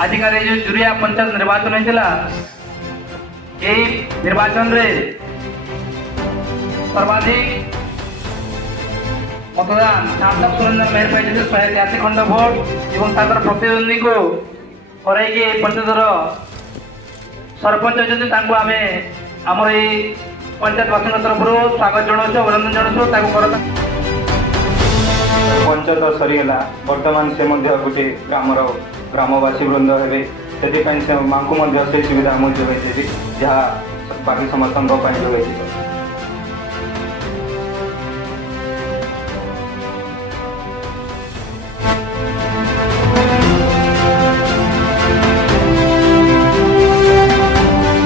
आजिकार जो जुरिया पंचायत निर्वाचन होता यही निर्वाचन रे सर्वाधिक मतदान नामदार सुरेंद्र मेहर पाई 183 खंड भोट और प्रतिद्वंदी को हर पंचायतर सरपंच होती आम आमर ये पंचायत वासी तरफ स्वागत जनाऊँ अभिनंदन जनाऊँ। पंचायत सरीगला बर्तमान से गोटे ग्रामर ग्रामवासी वृंद हे से माँ को सुविधा मुझे जहाँ बाकी समस्त जोगाई।